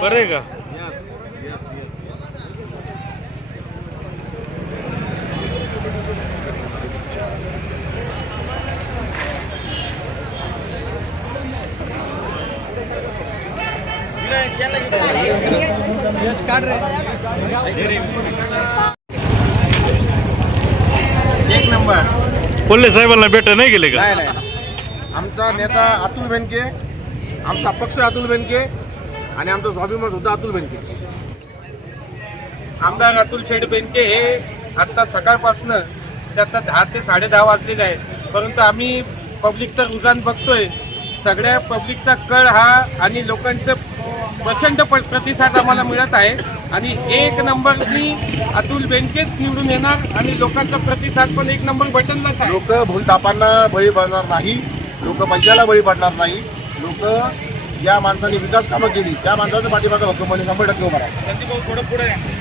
खरं आहे का? एक नंबर. कोल्हे साहेबांना भेट नाही गेले का? नाही नाही. आमचा नेता अतुल बेनके आमचा पक्ष अतुल बेनके आणि आमचा स्वाभिमान सुद्धा अतुल बेनके. आमदार अतुल शेठ बेनके हे आत्ता सकाळपासनं त्याचा दहा ते साडे दहा वाजलेले आहेत. परंतु आम्ही पब्लिकचं रुझान बघतोय. सगळ्या पब्लिकचा कळ हा आणि लोकांचं प्रचंड प्रतिसाद आम्हाला मिळत आहे. आणि एक नंबरनी अतुल बेनकेच निवडून येणार आणि लोकांचा प्रतिसाद पण एक नंबर बटनलाच आहे. लोक भूलतापांना बळी पडणार नाही. लोक पैशाला बळी पडणार नाही. लोक ज्या माणसाने विकास कामं केली त्या माणसाच्या पाठीमागे भक्कमपणे शंभर टक्के उभा राहतात.